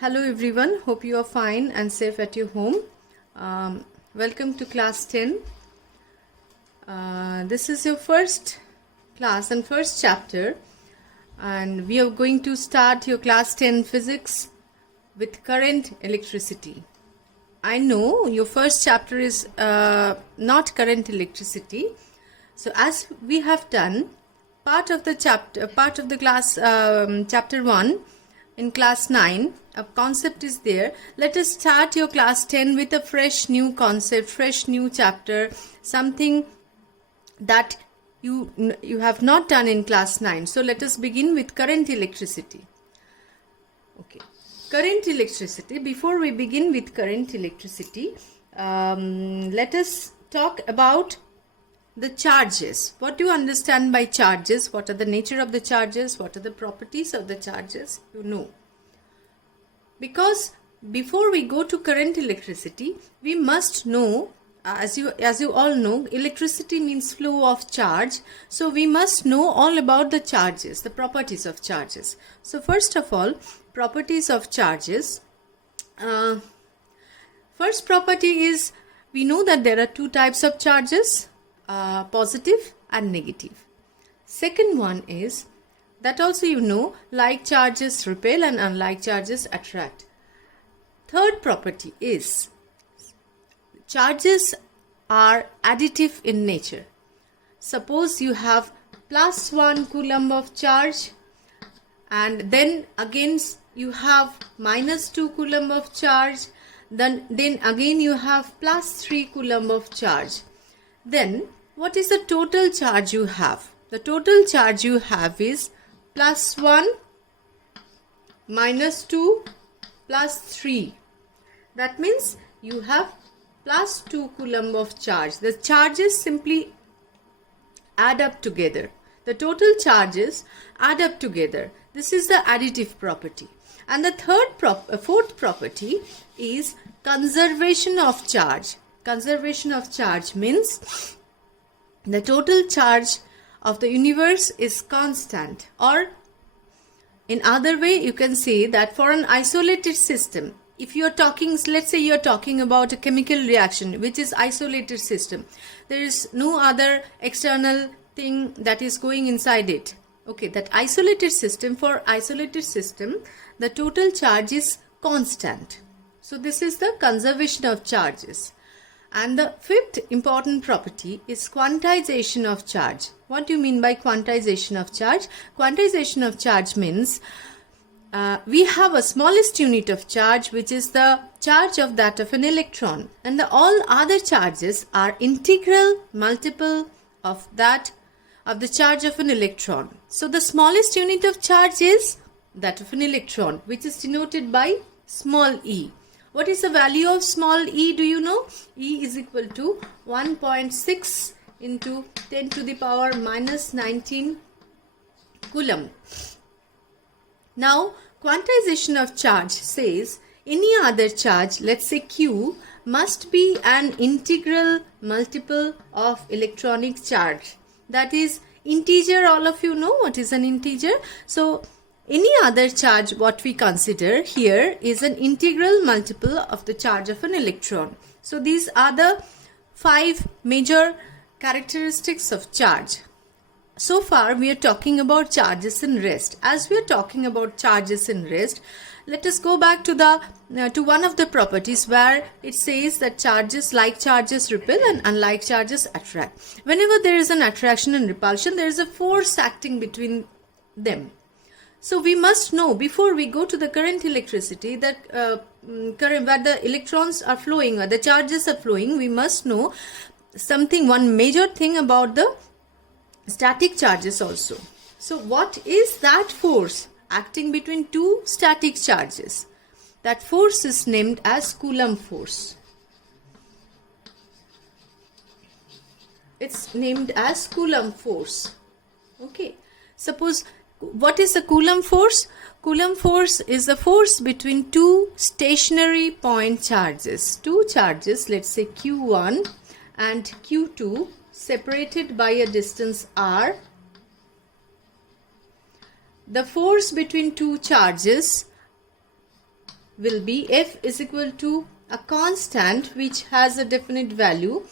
Hello everyone, hope you are fine and safe at your home. Welcome to class 10. This is your first class and first chapter, and we are going to start your class 10 physics with current electricity. I know your first chapter is not current electricity, so as we have done part of the class chapter 1 in class 9, a concept is there. Let us start your class 10 with a fresh new concept, fresh new chapter, something that you have not done in class 9. So let us begin with current electricity. Okay, current electricity. Before we begin with current electricity, let us talk about the charges. What do you understand by charges? What are the nature of the charges? What are the properties of the charges? You know. Because before we go to current electricity, we must know, as you all know, electricity means flow of charge. So we must know all about the charges, the properties of charges. So first of all, properties of charges. First property is, we know that there are two types of charges, positive and negative. Second one is, that also you know, like charges repel and unlike charges attract. Third property is, charges are additive in nature. Suppose you have plus 1 coulomb of charge, and then again you have minus 2 coulomb of charge, then again you have plus 3 coulomb of charge. Then what is the total charge you have? The total charge you have is plus 1 minus 2 plus 3. That means you have plus 2 coulomb of charge. The charges simply add up together. The total charges add up together. This is the additive property. And the fourth property is conservation of charge. Conservation of charge means the total charge of the universe is constant, or in other way you can say that for an isolated system, if you are talking, let's say you are talking about a chemical reaction which is isolated system, there is no other external thing that is going inside it. Okay, that isolated system, for isolated system, the total charge is constant. So this is the conservation of charges. And the fifth important property is quantization of charge. What do you mean by quantization of charge? Quantization of charge means we have a smallest unit of charge, which is the charge of that of an electron, and all other charges are integral multiple of that of the charge of an electron. So the smallest unit of charge is that of an electron, which is denoted by small e. What is the value of small e? Do you know? E is equal to 1.6 into 10 to the power minus 19 coulomb. Now, quantization of charge says any other charge, let's say Q, must be an integral multiple of electronic charge. That is integer. All of you know what is an integer. So any other charge, what we consider here, is an integral multiple of the charge of an electron. So these are the 5 major characteristics of charge. So far we are talking about charges in rest. As we are talking about charges in rest, let us go back to to one of the properties where it says that charges, like charges repel and unlike charges attract. Whenever there is an attraction and repulsion, there is a force acting between them. So we must know, before we go to the current electricity, that current where the electrons are flowing or the charges are flowing, we must know something, one major thing about the static charges also. So what is that force acting between two static charges? That force is named as Coulomb Force. It's named as Coulomb Force. Okay. Suppose, what is the Coulomb Force? Coulomb Force is the force between two stationary point charges. Two charges, let's say Q1 and Q2, separated by a distance r. The force between two charges will be F is equal to a constant which has a definite value.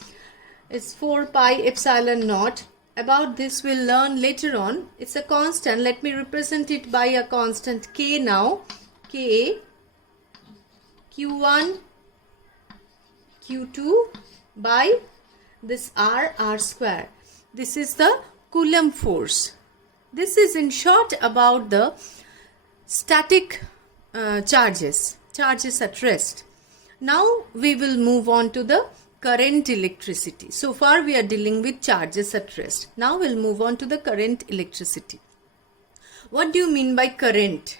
It's 4 pi epsilon naught. About this we'll learn later on. It's a constant. Let me represent it by a constant K now. K Q1 Q2 by this R square. This is the Coulomb force. This is in short about the static charges at rest. Now we will move on to the current electricity. So far we are dealing with charges at rest. Now we'll move on to the current electricity. What do you mean by current?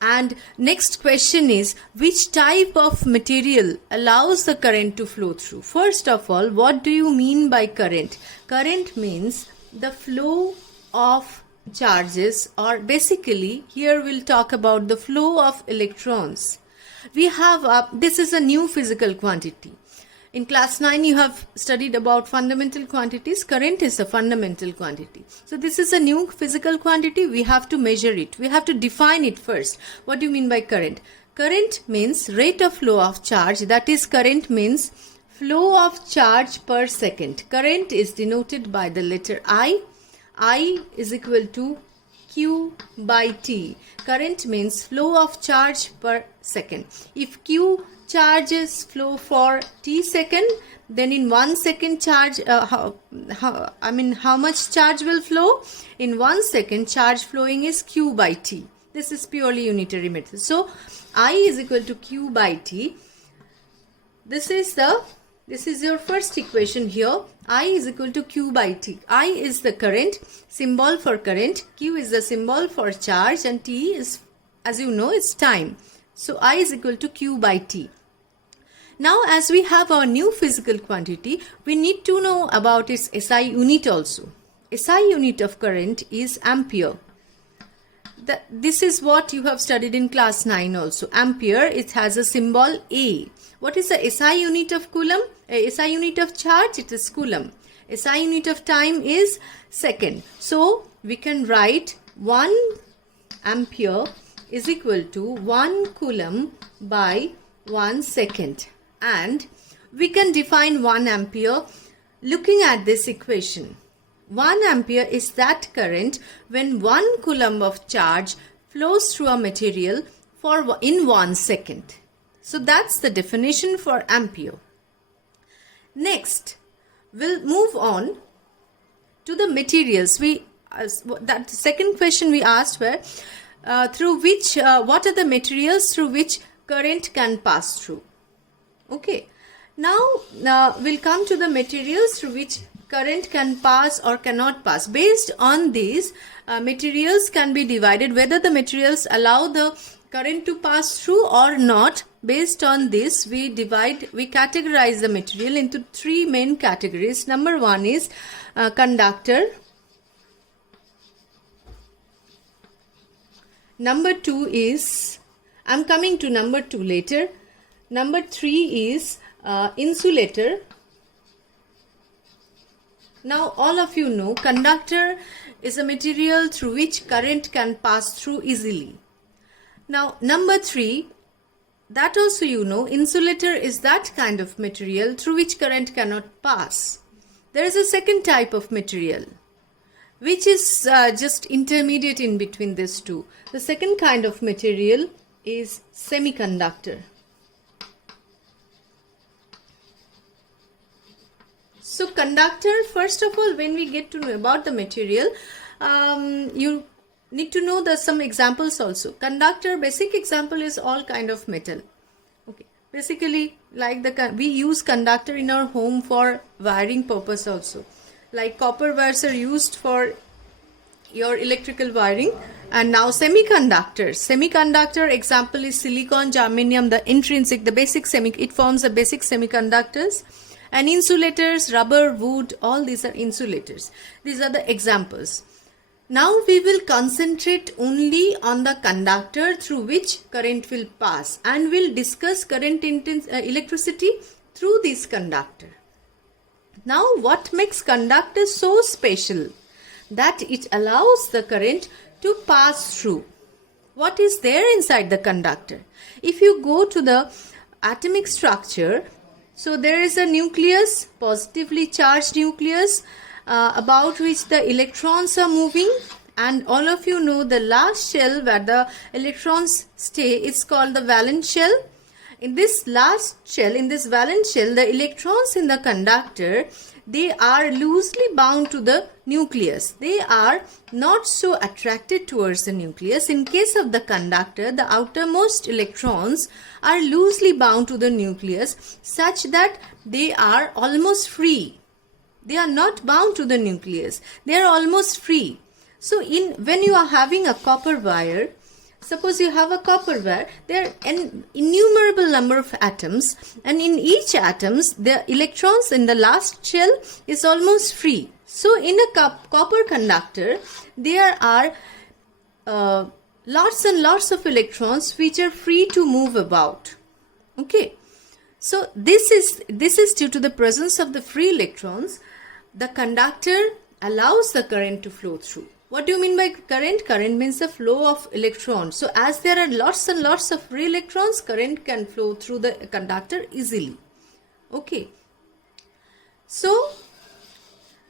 And next question is, which type of material allows the current to flow through? First of all, what do you mean by current? Current means the flow of charges, or basically here we'll talk about the flow of electrons. We have this is a new physical quantity. In class 9 you have studied about fundamental quantities. Current is a fundamental quantity. So this is a new physical quantity. We have to measure it. We have to define it first. What do you mean by current? Current means rate of flow of charge. That is, current means flow of charge per second. Current is denoted by the letter I. I is equal to Q by T. Current means flow of charge per second. If Q charges flow for T second, then in 1 second charge, how much charge will flow? In 1 second, charge flowing is Q by T. This is purely unitary method. So I is equal to Q by T. This is your first equation here. I is equal to Q by T. I is the current, symbol for current. Q is the symbol for charge, and T is, as you know, it's time. So I is equal to Q by T. Now as we have our new physical quantity, we need to know about its SI unit also. SI unit of current is ampere. This is what you have studied in class 9 also. Ampere, it has a symbol A. What is the SI unit of Coulomb? SI unit of charge, it is Coulomb. SI unit of time is second. So we can write 1 ampere is equal to 1 Coulomb by 1 second. And we can define 1 ampere looking at this equation. 1 ampere is that current when 1 Coulomb of charge flows through a material in 1 second. So that's the definition for ampere. Next, we'll move on to the materials. That second question we asked were what are the materials through which current can pass through? Okay, now we'll come to the materials through which current can pass or cannot pass. Based on these, materials can be divided, whether the materials allow the current to pass through or not. Based on this, we categorize the material into 3 main categories. Number 1 is conductor. Number 2 is, I'm coming to number 2 later. Number 3 is insulator. Now all of you know conductor is a material through which current can pass through easily. Now number 3, that also you know, insulator is that kind of material through which current cannot pass. There is a second type of material which is just intermediate in between these two. The second kind of material is semiconductor. So conductor, first of all, when we get to know about the material, you need to know some examples also. Conductor, basic example is all kind of metal. Okay, basically like we use conductor in our home for wiring purpose also. Like copper wires are used for your electrical wiring. And now semiconductors. Semiconductor example is silicon, germanium, it forms the basic semiconductors. And insulators, rubber, wood, all these are insulators. These are the examples. Now we will concentrate only on the conductor through which current will pass, and we'll discuss current electricity through this conductor. Now what makes conductor so special? That it allows the current to pass through. What is there inside the conductor? If you go to the atomic structure, so there is a nucleus, positively charged nucleus, about which the electrons are moving, and all of you know the last shell where the electrons stay is called the valence shell. In this last shell, in this valence shell, the electrons in the conductor, they are loosely bound to the nucleus. They are not so attracted towards the nucleus. In case of the conductor, the outermost electrons are loosely bound to the nucleus such that they are almost free. They are not bound to the nucleus. They are almost free. So when you are having a copper wire, suppose you have a copper wire, there are an innumerable number of atoms, and in each atoms, the electrons in the last shell is almost free. So in a copper conductor, there are lots and lots of electrons which are free to move about. Okay. So this is due to the presence of the free electrons. The conductor allows the current to flow through. What do you mean by current? Current means the flow of electrons. So as there are lots and lots of free electrons, current can flow through the conductor easily. Okay. So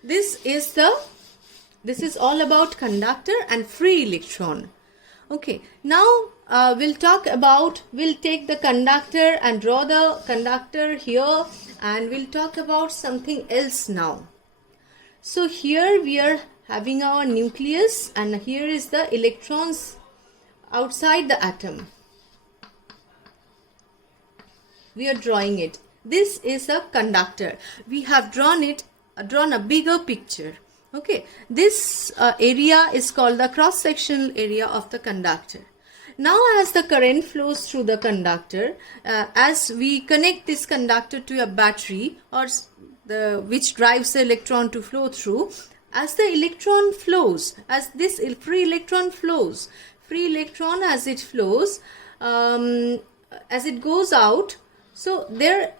this is all about conductor and free electron. Okay. Now we'll take the conductor and draw the conductor here, and we'll talk about something else now. So here we are having our nucleus, and here is the electrons outside the atom. We are drawing it. This is a conductor. We have drawn a bigger picture. Okay, this area is called the cross-sectional area of the conductor. Now as the current flows through the conductor, as we connect this conductor to a battery or which drives the electron to flow through, as the electron flows, as this free electron flows, as it flows, as it goes out, so there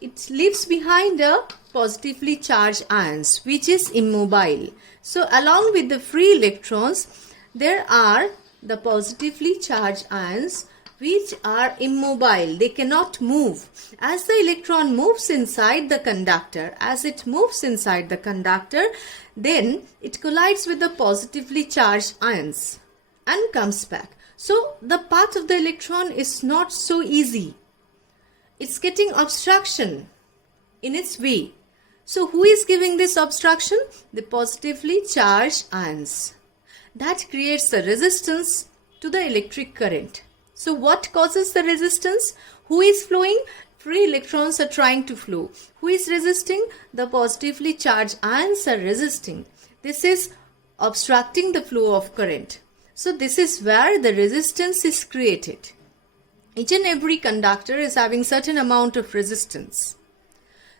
it leaves behind a positively charged ions which is immobile. So along with the free electrons, there are the positively charged ions which are immobile. They cannot move. As the electron moves inside the conductor, then it collides with the positively charged ions and comes back. So the path of the electron is not so easy. It's getting obstruction in its way. So who is giving this obstruction? The positively charged ions. That creates the resistance to the electric current. So what causes the resistance? Who is flowing? Free electrons are trying to flow. Who is resisting? The positively charged ions are resisting. This is obstructing the flow of current. So this is where the resistance is created. Each and every conductor is having certain amount of resistance.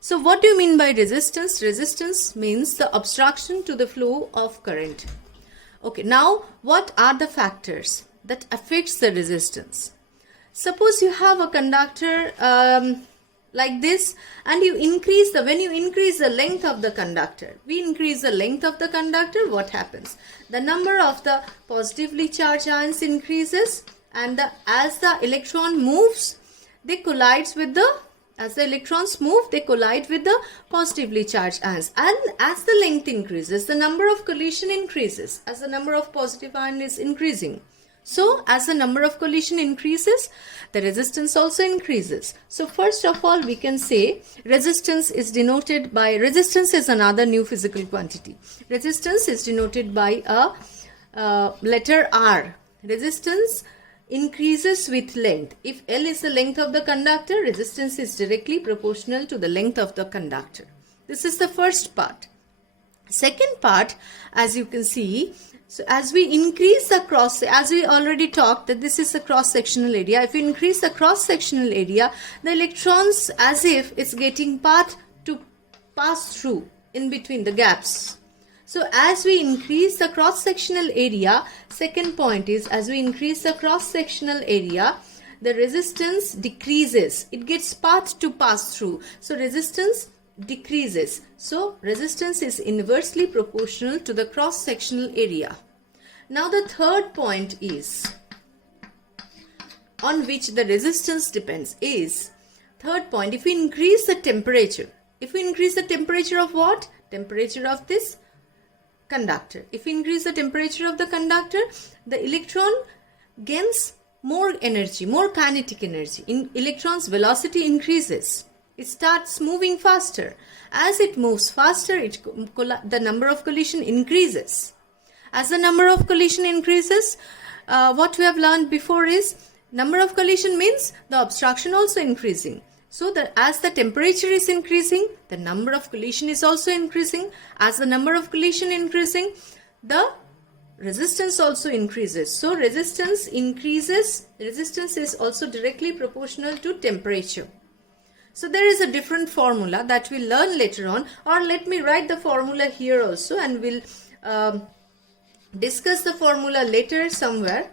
So what do you mean by resistance? Resistance means the obstruction to the flow of current. Okay, now what are the factors that affects the resistance? Suppose you have a conductor like this, and when you increase the length of the conductor, what happens? The number of the positively charged ions increases, and as the electron moves, they collide with the positively charged ions. And as the length increases, the number of collision increases as the number of positive ion is increasing. So as the number of collision increases, the resistance also increases. So first of all, we can say resistance is another new physical quantity. Resistance is denoted by a letter R. Resistance increases with length. If L is the length of the conductor, resistance is directly proportional to the length of the conductor. This is the first part. Second part, as you can see, so as we increase the as we already talked that this is a cross-sectional area. If we increase the cross-sectional area, the electrons, as if it's getting path to pass through in between the gaps. So as we increase the cross-sectional area, second point is, as we increase the cross-sectional area, the resistance decreases. It gets path to pass through. So resistance decreases. So resistance is inversely proportional to the cross-sectional area. Now the third point is, on which the resistance depends is, third point, if we increase the temperature. If we increase the temperature of what? Temperature of this conductor. If we increase the temperature of the conductor, the electron gains more energy, more kinetic energy. In electron's velocity increases. It starts moving faster. As it moves faster, the number of collision increases. As the number of collision increases, what we have learned before is number of collision means the obstruction also increasing. So as the temperature is increasing, the number of collision is also increasing. As the number of collision increasing, the resistance also increases. So resistance increases. Resistance is also directly proportional to temperature. So there is a different formula that we'll learn later on, or let me write the formula here also, and we'll discuss the formula later somewhere,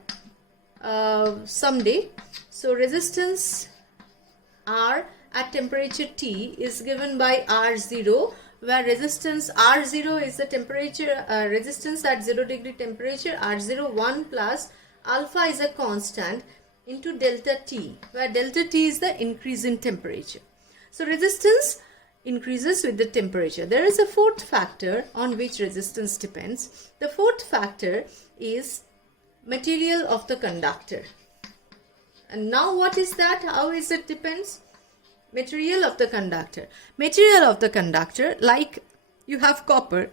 someday. So resistance R at temperature T is given by R0, where resistance R0 is the temperature resistance at 0 degree temperature, R0 1 plus alpha is a constant into delta T, where delta T is the increase in temperature. So resistance increases with the temperature. There is a fourth factor on which resistance depends. The fourth factor is material of the conductor. And now what is that? How is it depends? Material of the conductor. Material of the conductor, like you have copper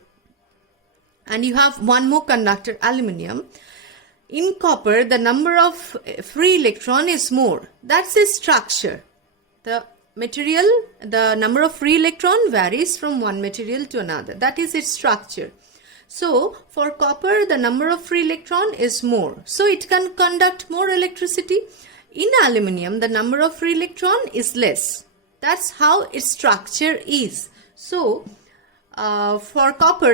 and you have one more conductor, aluminium. In copper, the number of free electron is more. That's its structure. The material, the number of free electron varies from one material to another. That is its structure. So for copper, the number of free electron is more. So it can conduct more electricity. In aluminium, the number of free electron is less. That's how its structure is. So for copper,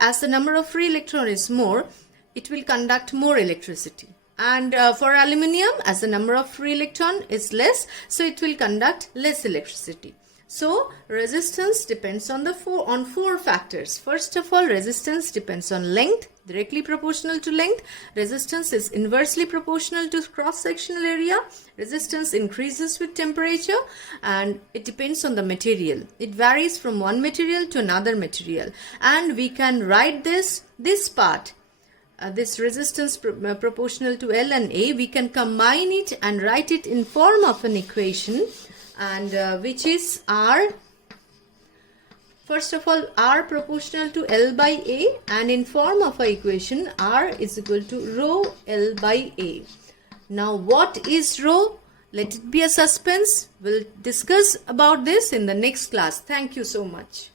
as the number of free electron is more, it will conduct more electricity. And for aluminium, as the number of free electron is less, so it will conduct less electricity. So resistance depends on four factors. First of all, resistance depends on length, directly proportional to length. Resistance is inversely proportional to cross-sectional area. Resistance increases with temperature, and it depends on the material. It varies from one material to another material. And we can write this part. This resistance proportional to L and A, we can combine it and write it in form of an equation, and which is R, first of all, R proportional to L by A, and in form of an equation, R is equal to rho L by A. Now what is rho? Let it be a suspense. We'll discuss about this in the next class. Thank you so much.